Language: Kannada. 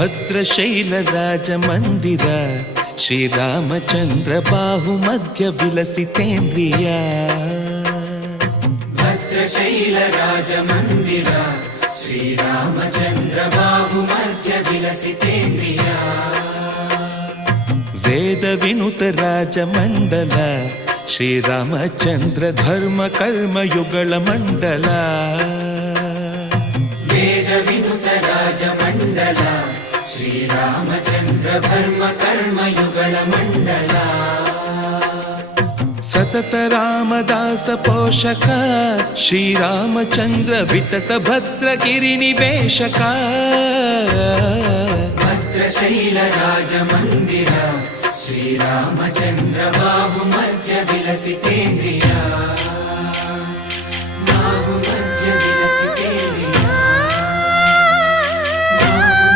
ಭದ್ರಶೈಲ ರಾಜ ಮಂದಿರ ಶ್ರೀರಾಮಚಂದ್ರ ಬಾಹು ಮಧ್ಯ ವಿಲಸಿತೇಂದ್ರಿಯ ಭದ್ರಶೈಲ ರಾಜ ಮಂದಿರ ಶ್ರೀರಾಮಚಂದ್ರ ಬಾಹು ಮಧ್ಯ ವಿಲಸಿತೇಂದ್ರಿಯ ವೇದ ವಿನುತ ರಾಜ ಮಂಡಲ ಶ್ರೀರಾಮಚಂದ್ರ ಧರ್ಮ ಕರ್ಮ ಯುಗಳ ಮಂಡಲ ವೇದ ವಿನುತ ರಾಜ ಮಂಡಲ ಶ್ರೀರಾಮಚಂದ್ರ ಧರ್ಮ ಕರ್ಮ ಯುಗಳ ಮಂಡಲ ಸತತ ರಾಮದಾಸ ಪೋಷಕ ಶ್ರೀರಾಮಚಂದ್ರ ವಿತತ ಭದ್ರಗಿರಿ ನಿವೇಶಕ ಭದ್ರಶೈಲ ರಾಜ ಮಂದಿರ ಶ್ರೀರಾಮಚಂದ್ರ ಬಾಹು ಮಧ್ಯ ವಿಲಸಿತೇಂದ್ರಿಯ